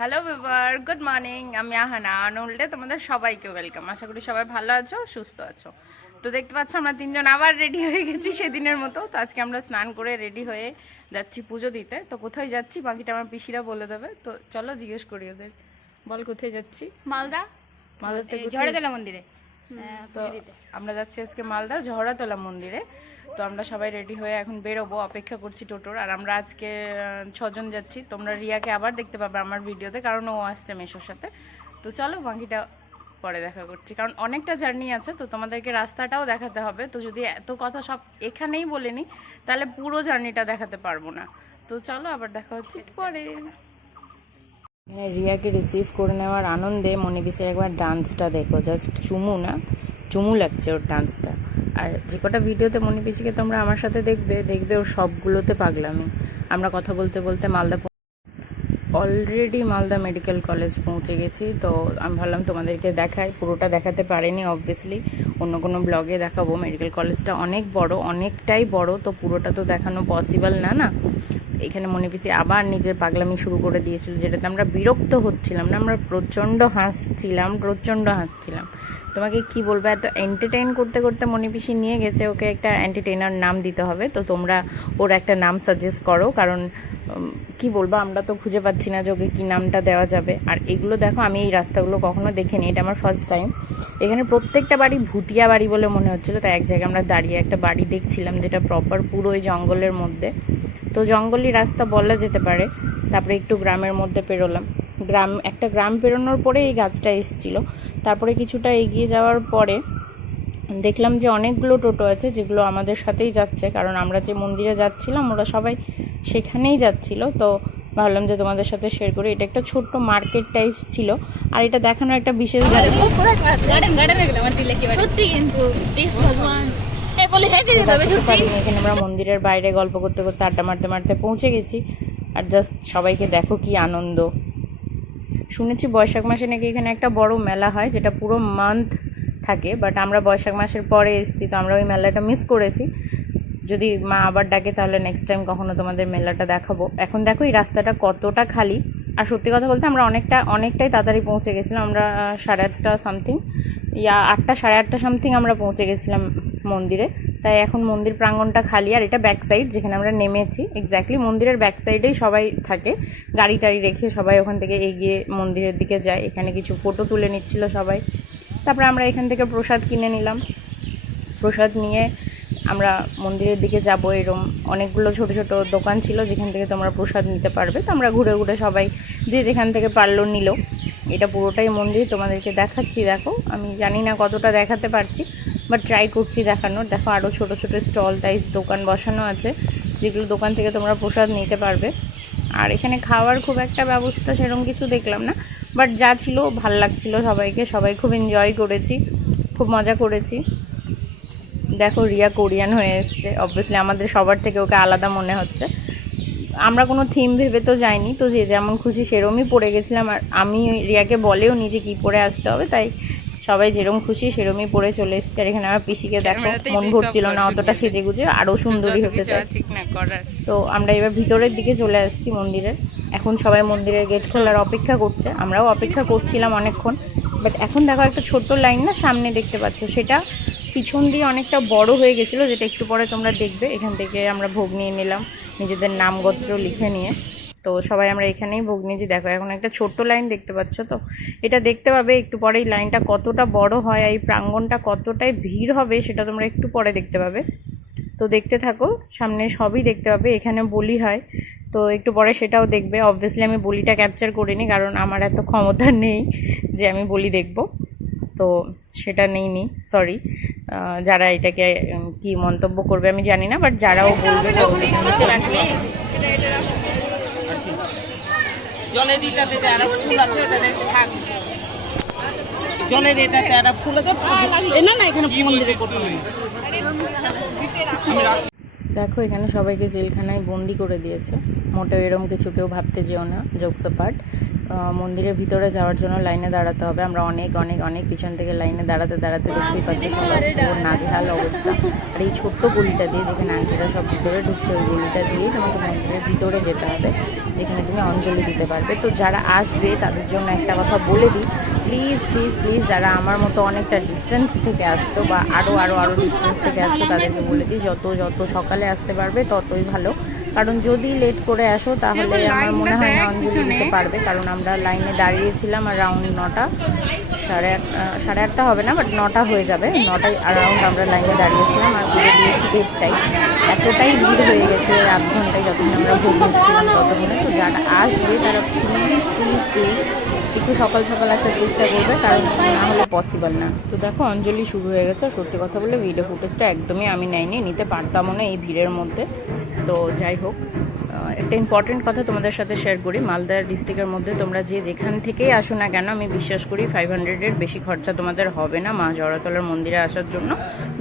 Hello বিভার good morning আমি আহানা আনউল্ডে তোমাদের সবাইকে ওয়েলকাম আশা করি সবাই ভালো আছো সুস্থ আছো। তো দেখতে পাচ্ছ আমরা তিনজন আবার রেডি হয়ে গেছি সেদিনের মতো। তো আজকে আমরা স্নান করে রেডি হয়ে যাচ্ছি পুজো দিতে। তো কোথায় যাচ্ছি বাকিটা আমার পিসিরা বলে দেবে। তো চলো জিজ্ঞেস করি ওদের। বল কোথায় যাচ্ছি? মালদা। মালদা থেকে ঝড়তলা মন্দিরে। হ্যাঁ, তো আমরা যাচ্ছি আজকে মালদা ঝহরাতলা মন্দিরে। তো আমরা সবাই রেডি হয়ে এখন বেরোবো, অপেক্ষা করছি টোটোর। আর আমরা আজকে ছজন যাচ্ছি। তোমরা রিয়াকে আবার দেখতে পাবে আমার ভিডিওতে, কারণ ও আসছে মেশোর সাথে। তো চলো, বাকিটা পরে দেখা করছি। কারণ অনেকটা জার্নি আছে, তো তোমাদেরকে রাস্তাটাও দেখাতে হবে। তো যদি এত কথা সব এখানেই বলে নিই তাহলে পুরো জার্নিটা দেখাতে পারব না। তো চলো, আবার দেখা হচ্ছে পরে। হ্যাঁ রিয়াকে রিসিভ করে নেওয়ার আনন্দে মনে পিসে একবার ডান্সটা দেখো। জাস্ট চুমু, না? চুমু লাগছে ওর ডান্সটা আর যে কটা ভিডিওতে মনি পিসিকে তোমরা আমার সাথে দেখবে দেখবে ওর সবগুলোতে পাগলামি। আমরা কথা বলতে বলতে Malda already Malda medical college পৌঁছে গেছি, তো আমি ভাবলাম তোমাদেরকে দেখাই। পুরোটা দেখাতে পারিনি অবভিয়াসলি অন্য কোনো ব্লগে দেখাবো। মেডিকেল কলেজটা অনেক বড়, অনেকটাই বড়, তো পুরোটা তো দেখানো পসিবল না না? এখানে মনে পিসি আবার নিজের পাগলামি শুরু করে দিয়েছিল, যেটাতে আমরা বিরক্ত হচ্ছিলাম না, আমরা প্রচণ্ড হাসছিলাম প্রচণ্ড হাসছিলাম। তোমাকে কি বলব, এত এন্টারটেইন করতে করতে মনি পিসি নিয়ে গেছে, ওকে একটা এন্টারটেইনার নাম দিতে হবে, তো তোমরা ওর একটা নাম সাজেস্ট করো, কারণ কি বলব, আমরা তো খুঁজে পাচ্ছি না যে ওকে কী নামটা দেওয়া যাবে। আর এগুলো দেখো, আমি এই রাস্তাগুলো কখনো দেখিনি, এটা আমার ফার্স্ট টাইম এখানে প্রত্যেকটা বাড়ি ভুটিয়া বাড়ি বলে মনে হচ্ছিল, তাই এক জায়গায় আমরা দাঁড়িয়ে একটা বাড়ি দেখছিলাম যেটা প্রপার পুরো ওই জঙ্গলের মধ্যে। তো জঙ্গলি রাস্তা বলা যেতে পারে, তারপরে একটু গ্রামের মধ্যে পেরোলাম। গ্রাম, একটা গ্রাম পেরোনোর পরে এই গাছটা এসেছিল। তারপরে কিছুটা এগিয়ে যাওয়ার পরে দেখলাম যে অনেকগুলো টোটো আছে যেগুলো আমাদের সাথেই যাচ্ছে, কারণ আমরা যে মন্দিরে যাচ্ছিলাম, ওরা সবাই সেখানেই যাচ্ছিল। তো ভাবলাম যে তোমাদের সাথে শেয়ার করি। এটা একটা ছোট্ট মার্কেট টাইপ ছিল। আর এটা দেখানোর একটা বিশেষ এখানে আমরা মন্দিরের বাইরে গল্প করতে করতে আড্ডা মারতে মারতে পৌঁছে গেছি। আর জাস্ট সবাইকে দেখো কি আনন্দ। শুনেছি বৈশাখ মাসে নাকি এখানে একটা বড় মেলা হয় যেটা পুরো মান্থ থাকে। বাট আমরা বৈশাখ মাসের পরে এসেছি তো আমরা ওই মেলাটা মিস করেছি। যদি মা আবার ডাকে, তাহলে নেক্সট টাইম কখনো তোমাদের মেলাটা দেখাবো। এখন দেখো এই রাস্তাটা কতটা খালি। আর সত্যি কথা বলতে আমরা অনেকটা, অনেকটাই তাড়াতাড়ি পৌঁছে গেছিলাম। আমরা সাড়ে আটটা সামথিং ইয়া, আটটা, সাড়ে আটটা সামথিং আমরা পৌঁছে গেছিলাম মন্দিরে। তাই এখন মন্দির প্রাঙ্গণটা খালি, আর এটা ব্যাক সাইড যেখানে আমরা নেমেছি। এক্স্যাক্টলি মন্দিরের ব্যাক সাইডেই সবাই থাকে। গাড়ি টাড়ি রেখে সবাই ওখান থেকে এগিয়ে মন্দিরের দিকে যায়। এখানে কিছু ফটো তুলে নিচ্ছিল সবাই। তারপরে আমরা এখান থেকে প্রসাদ কিনে নিলাম। প্রসাদ নিয়ে আমরা মন্দিরের দিকে যাব, এরম অনেকগুলো ছোট ছোট দোকান ছিল যেখান থেকে তোমরা প্রসাদ নিতে পারবে। তো আমরা ঘুরে ঘুরে সবাই যে যেখান থেকে পারল নিল। এটা পুরোটাই মন্দির, তোমাদেরকে দেখাচ্ছি, দেখো। আমি জানি না কতটা দেখাতে পারছি বাট ট্রাই করছি দেখানোর। দেখো আরও ছোট ছোট স্টল টাইপ দোকান বসানো আছে, যেগুলো দোকান থেকে তোমরা প্রসাদ নিতে পারবে। আর এখানে খাওয়ার খুব একটা ব্যবস্থা সেরকম কিছু দেখলাম না বাট যা ছিল ভালো লাগছিল সবাইকে। সবাই খুব এনজয় করেছি, খুব মজা করেছি। দেখো রিয়া কোরিয়ান হয়ে এসছে। অবভিয়াসলি আমাদের সবার থেকে ওকে আলাদা মনে হচ্ছে। আমরা কোনো থিম ভেবে তো যাইনি তো যে যেমন খুশি সেরমই পড়ে গেছিলাম। আর আমি রিয়াকে বলেও নি যে কী পরে আসতে হবে তাই সবাই যেরকম খুশি সেরমই পরে চলে এসছে। আর এখানে আমার পিসিকে দেখো মন ভরছিল না অতটা সেজে গুজে আরও সুন্দরী হতে চায় ঠিক না করার। তো আমরা এবার ভিতরের দিকে চলে আসছি মন্দিরের। এখন সবাই মন্দিরের গেট খোলার অপেক্ষা করছে। আমরাও অপেক্ষা করছিলাম অনেকক্ষণ। বাট এখন দেখো একটা ছোট্ট লাইন না সামনে দেখতে পাচ্ছ সেটা পিছন দিয়ে অনেকটা বড় হয়ে গেছিল, যেটা একটু পরে তোমরা দেখবে। এখান থেকে আমরা ভোগ নিয়ে নিলাম, নিজেদের নামগোত্র লিখে নিয়ে। তো সবাই আমরা এখানেই ভোগ নিয়েছি। দেখো, এখন একটা ছোট্ট লাইন দেখতে পাচ্ছ তো? এটা দেখতে পাবে একটু পরে এই লাইনটা কতটা বড় হয় এই প্রাঙ্গণটা কতটাই ভিড় হবে সেটা তোমরা একটু পরে দেখতে পাবে। তো দেখতে থাকো, সামনে সবই দেখতে পাবে, এখানে বলি হয়। তো একটু পরে সেটাও দেখবে। অবভিয়াসলি আমি বলিটা ক্যাপচার করিনি, কারণ আমার এত ক্ষমতা নেই যে আমি বলি দেখব। তো সেটা নেই নি সরি যারা এটাকে কি মন্তব্য করবে আমি জানি না বাট যারাও বলবে জলের ফুল আছে ওটা থাক। জলের এটাতে একটা ফুল আছে না না এখানে মন্দিরে করতে হবে? দেখো এখানে সবাইকে জেলখানায় বন্দি করে দিয়েছে মোটেও এরম কিছু কেউ ভাবতে যেও না জোকস পার্ট মন্দিরের ভিতরে যাওয়ার জন্য লাইনে দাঁড়াতে হবে আমরা অনেক অনেক অনেক পিছন থেকে লাইনে দাঁড়াতে দাঁড়াতে দেখতেই পাচ্ছি সবার নাজেহাল অবস্থা আর এই ছোট্ট গলিটা দিয়ে যেখানে আন্টিরা সব ভিতরে ঢুকছে ওই গলিটা দিয়েই তোমাকে মন্দিরের ভিতরে যেতে হবে যেখানে তুমি অঞ্জলি দিতে পারবে তো যারা আসবে তাদের জন্য একটা কথা বলে দিই প্লিজ প্লিজ প্লিজ যারা আমার মতো অনেকটা ডিস্টেন্স থেকে আসছো বা আরও আরও আরও ডিস্টেন্স থেকে আসছো তাদেরকে বলে দিই যত যত সকালে আসতে পারবে ততই ভালো। কারণ যদি লেট করে আসো তাহলে আমার মনে হয় না অঞ্জলি দিতে পারবে কারণ আমরা লাইনে দাঁড়িয়েছিলাম আর রাউন্ড নটা সাড়ে আট সাড়ে আটটা হবে না বাট নটা হয়ে যাবে। নটায় রাউন্ড আমরা লাইনে দাঁড়িয়েছিলাম আর পুরো দিয়েছি দেড়টাই এতটাই ভিড় হয়ে গেছে ওই আধ ঘন্টায় যতক্ষণ আমরা ভোগ নিচ্ছিলাম ততক্ষণে। তো যারা আসবে তারা প্লিজ প্লিজ প্লিজ একটু সকাল সকাল আসার চেষ্টা করবে, কারণ না হলে পসিবল না। তো দেখো, অঞ্জলি শুরু হয়ে গেছে সত্যি কথা বলে ভিডিও ফুটেজটা একদমই আমি নেইনি, নিতে পারতামও না এই ভিড়ের মধ্যে। তো যাই হোক একটা ইম্পর্টেন্ট কথা তোমাদের সাথে শেয়ার করি, মালদা ডিস্ট্রিক্টের মধ্যে তোমরা যে যেখান থেকেই আসো না কেন, আমি বিশ্বাস করি ফাইভ হান্ড্রেডের বেশি খরচা তোমাদের হবে না মা জড়াতলার মন্দিরে আসার জন্য।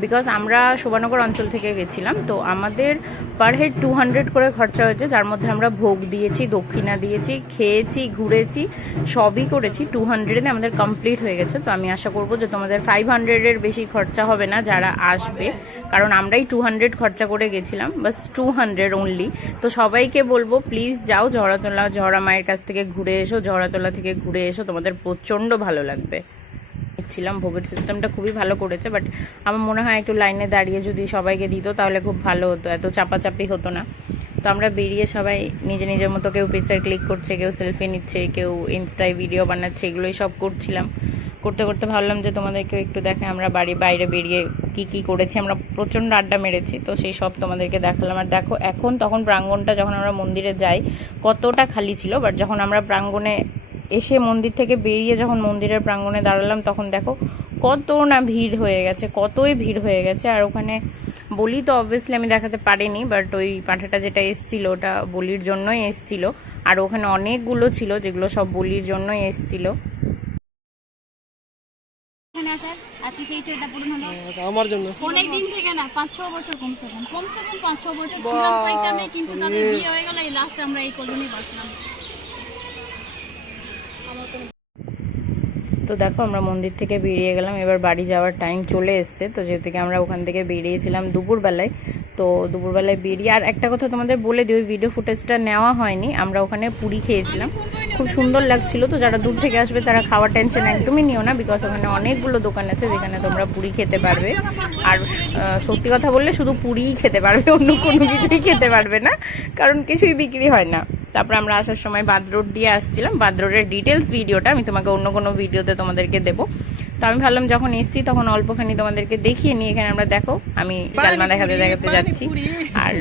বিকজ আমরা শোভানগর অঞ্চল থেকে গেছিলাম, তো আমাদের পার হেড টু করে খরচা হয়েছে, যার মধ্যে আমরা ভোগ দিয়েছি, দক্ষিণা দিয়েছি, খেয়েছি, ঘুরেছি, সবই করেছি টু হান্ড্রেডে আমাদের কমপ্লিট হয়ে গেছে। তো আমি আশা করব যে তোমাদের ফাইভ হান্ড্রেডের বেশি খরচা হবে না যারা আসবে, কারণ আমরাই টু হান্ড্রেড খরচা করে গেছিলাম, বাস টু হান্ড্রেড অনলি তো সবাইকে বলব প্লিজ যাও ঝড়াতলা ঝড়া মায়ের কাছ থেকে ঘুরে এসো ঝড়াতলা থেকে ঘুরে এসো, তোমাদের প্রচণ্ড ভালো লাগবে। ছিলাম, ভোগের সিস্টেমটা খুবই ভালো করেছে বাট আমার মনে হয় একটু লাইনে দাঁড়িয়ে যদি সবাইকে দিত, তাহলে খুব ভালো হতো, এত চাপাচাপি হতো না। তো আমরা বেরিয়ে সবাই নিজে নিজের মতো কেউ পিকচার ক্লিক করছে, কেউ সেলফি নিচ্ছে, কেউ ইনস্টায় ভিডিও বানাচ্ছে, এগুলোই সব করছিলাম। করতে করতে ভাবলাম যে তোমাদেরকেও একটু দেখে আমরা বাড়ি, বাইরে বেরিয়ে কি কি করেছি, আমরা প্রচণ্ড আড্ডা মেরেছি, তো সেই সব তোমাদেরকে দেখালাম। আর দেখো, এখন তখন প্রাঙ্গণটা যখন আমরা মন্দিরে যাই, কতটা খালি ছিল বাট যখন আমরা প্রাঙ্গণে এসে মন্দির থেকে বেরিয়ে যখন মন্দিরের প্রাঙ্গণে দাঁড়ালাম তখন দেখো কত না ভিড় হয়ে গেছে কতই ভিড় হয়ে গেছে। আর ওখানে বলি তো অবভিয়াসলি আমি দেখাতে পারিনি বাট ওই পাঁঠাটা যেটা এসছিল ওটা বলির জন্যই এসছিল। আর ওখানে অনেকগুলো ছিল যেগুলো সব বলির জন্যই এসছিল। আজকে সেই ইচ্ছেটা পূরণ হলো। আমার জন্য। অনেক দিন থেকে না পাঁচ ছ বছর কমসে কম। কমসে কম পাঁচ ছ বছর ছিলাম কয়েকটামে কিন্তু তাদের বিয়ে হয়ে গেল এই লাস্ট আমরা এই কলোনি বাঁচলাম তো দেখো, আমরা মন্দির থেকে বেরিয়ে গেলাম। এবার বাড়ি যাওয়ার টাইম চলে এসছে। তো যেহেতু আমরা ওখান থেকে বেরিয়েছিলাম দুপুরবেলায়, তো দুপুরবেলায় বেরিয়ে, আর একটা কথা তোমাদের বলে দিই, ওই ভিডিও ফুটেজটা নেওয়া হয়নি। আমরা ওখানে পুরি খেয়েছিলাম। খুব সুন্দর লাগছিল। তো যারা দূর থেকে আসবে, তারা খাওয়ার টেনশন একদমই নিও না বিকজ ওখানে অনেকগুলো দোকান আছে যেখানে তোমরা পুরি খেতে পারবে। আর সত্যি কথা বললে শুধু পুরিই খেতে পারবে, অন্য কোনো কিছুই খেতে পারবে না। কারণ কিছুই বিক্রি হয় না। তারপর আমরা আসার সময় বাদরোড দিয়ে আসছিলাম। বাদরোডের ডিটেলস ভিডিওটা আমি তোমাকে অন্য কোনো ভিডিওতে তোমাদেরকে দেবো। তো আমি ভাবলাম যখন এসছি তখন অল্পখানি তোমাদেরকে দেখিয়ে নিয়ে এখানে আমরা দেখো আমি ডালমা দেখাতে দেখাতে যাচ্ছি। আর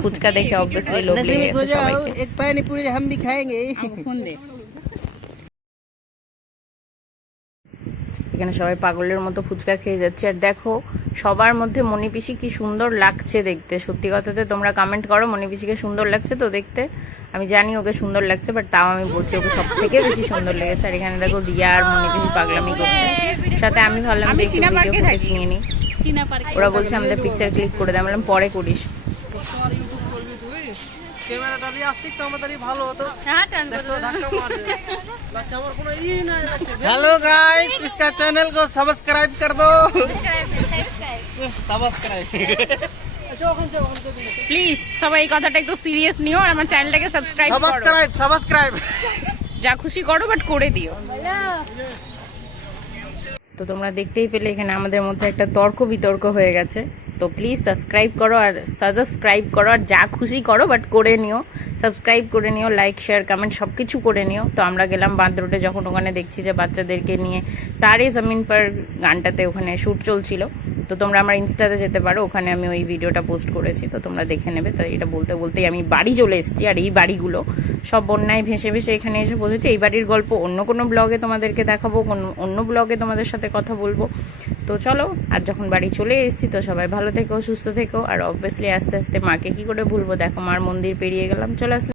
ফুচকা দেখে অবভিয়াসলি লোক সবাইকে। এক পানি পুরি ভি খায়েঙ্গে। ফোন দে। এখানে সবাই পাগলের মতো ফুচকা খেয়ে যাচ্ছে। আর দেখো সবার মধ্যে মণিপিসি কি সুন্দর লাগছে দেখতে। সত্যি কথাতে তোমরা কমেন্ট করো মণিপিসিকে সুন্দর লাগছে তো দেখতে? আমি জানি ওকে সুন্দর লাগছে বাট তাও আমি বলছি ওকে সব থেকে বেশি সুন্দর লেগেছে। আর এখানে দেখো রিয়া আর মণিপিসি পাগলামি করছে। সাথে আমি ভাবলাম যে ভিডিও ফুটেজ নিয়ে নিই ওরা বলছে আমাদের পিকচার ক্লিক করে দেয় বললাম পরে করিস। ক্যামেরাটা দিয়ে আসতিক তো আমাদের ভালো হতো হ্যাঁ টান করে तो धक्का मार दे बच्चा আমার কোনো ই না हेलो गाइस इसका चैनल को सब्सक्राइब कर दो सब्सक्राइब প্লিজ সবাই এই কথাটা একটু সিরিয়াস নিও আর আমার চ্যানেলটাকে সাবস্ক্রাইব করো सब्सक्राइब सब्सक्राइब যা খুশি করো বাট করে দিও তো তোমরা দেখতেই পেলে এখানে আমাদের মধ্যে একটা তর্ক বিতর্ক হয়ে গেছে। তো প্লিজ সাবস্ক্রাইব করো আর সাবস্ক্রাইব করো আর যা খুশি করো বাট করে নিও। সাবস্ক্রাইব করে নিও লাইক শেয়ার কমেন্ট সব কিছু করে নিও। তো আমরা গেলাম বাঁধ রোডে যখন ওখানে দেখছি যে বাচ্চাদেরকে নিয়ে তারে জমিন পার গানটাতে ওখানে শ্যুট চলছিল। তো তোমরা আমার ইনস্টাতে যেতে পারো, ওখানে আমি ওই ভিডিওটা পোস্ট করেছি, তো তোমরা দেখে নেবে। তো এটা বলতে বলতেই আমি বাড়ি চলে এসেছি, আর এই বাড়িগুলো সব বন্যায় ভেসে ভেসে এখানে এসে বসেছি। এই বাড়ির গল্প অন্য কোনো ব্লগে তোমাদেরকে দেখাবো, অন্য ব্লগে তোমাদের সাথে কথা বলব। তো চলো, আর যখন বাড়ি চলে এসেছি, তো সবাই ভালো থেকো, সুস্থ থেকো, আর অবভিয়াসলি আস্তে আস্তে মাকে কি করে ভুলবো? দেখো, মার মন্দির পেরিয়ে গেলাম, চলে আসলাম।